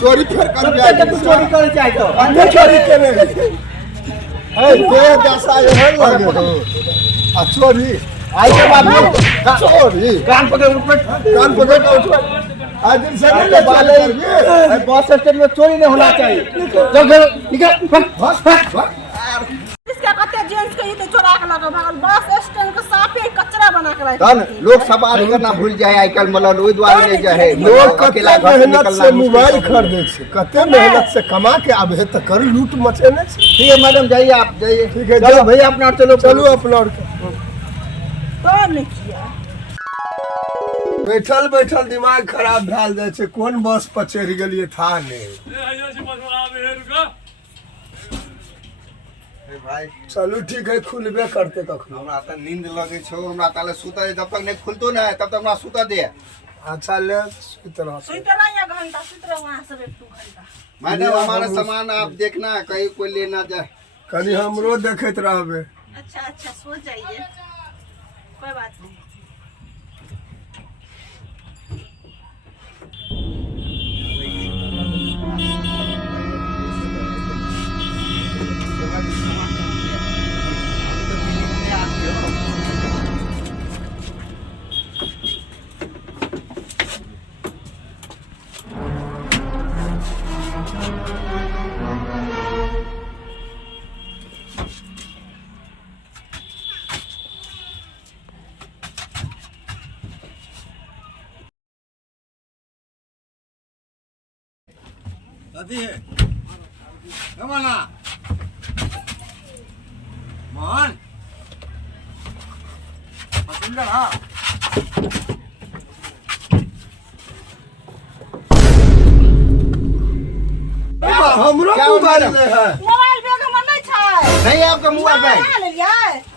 चोरी फिर कर चोरी करे चाहे तो अंधे चोरी केने चोरी आई के बाद चोरी कान पकड़ आज दिन से बस स्टैंड में चोरी नहीं होना चाहिए। इसका कते जेंट्स के इते चोरा के लगा भागल बस स्टैंड के साफे कचरा बना के रख तन लोग सवार करना भूल जाए आजकल मतलब ओइ द्वारे नहीं जाए लोग अकेला मेहनत से मोबाइल खरीदे छे कते मेहनत से कमा के आबे त कर लूट मचेने छे। ठीक है मैडम जाइए आप जाइए। ठीक है चलो भैया अपना चलो चलो अपना और कौन नहीं किया बैठल बैठल दिमाग खराब भेल जाय छे कोन बस पर चढ़ गेलिए था नहीं। भाई चलो ठीक है खुलबे करते कखनो हमरा त नींद लगे छो हमरा ताले सुता जब तक नहीं खुलतो ना तब तक हमरा सुता दे। अच्छा ले सुतरा सुइतरा या घंटा सुइतरा वहां से 1-2 घंटा। मैडम हमारा सामान आप देखना कहीं कोई लेना जाए कनी हमरो देखत रहबे। अच्छा अच्छा सो जाइए कोई बात नहीं। दादी है कमाना मोहन सुंदर हाँ हमरो मोबाइल में है मोबाइल बैग में नहीं छै नहीं आपका मोबाइल बैग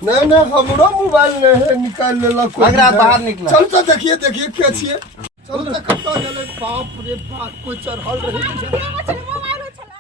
नहीं नहीं हमरो मोबाइल में है निकाल लेला कोई अगर आप बाहर निकला चल तो देखिए देखिए के छिए चल तो कत्ता गेले बाप रे बाप कोई चढ़ल रही मोबाइल चला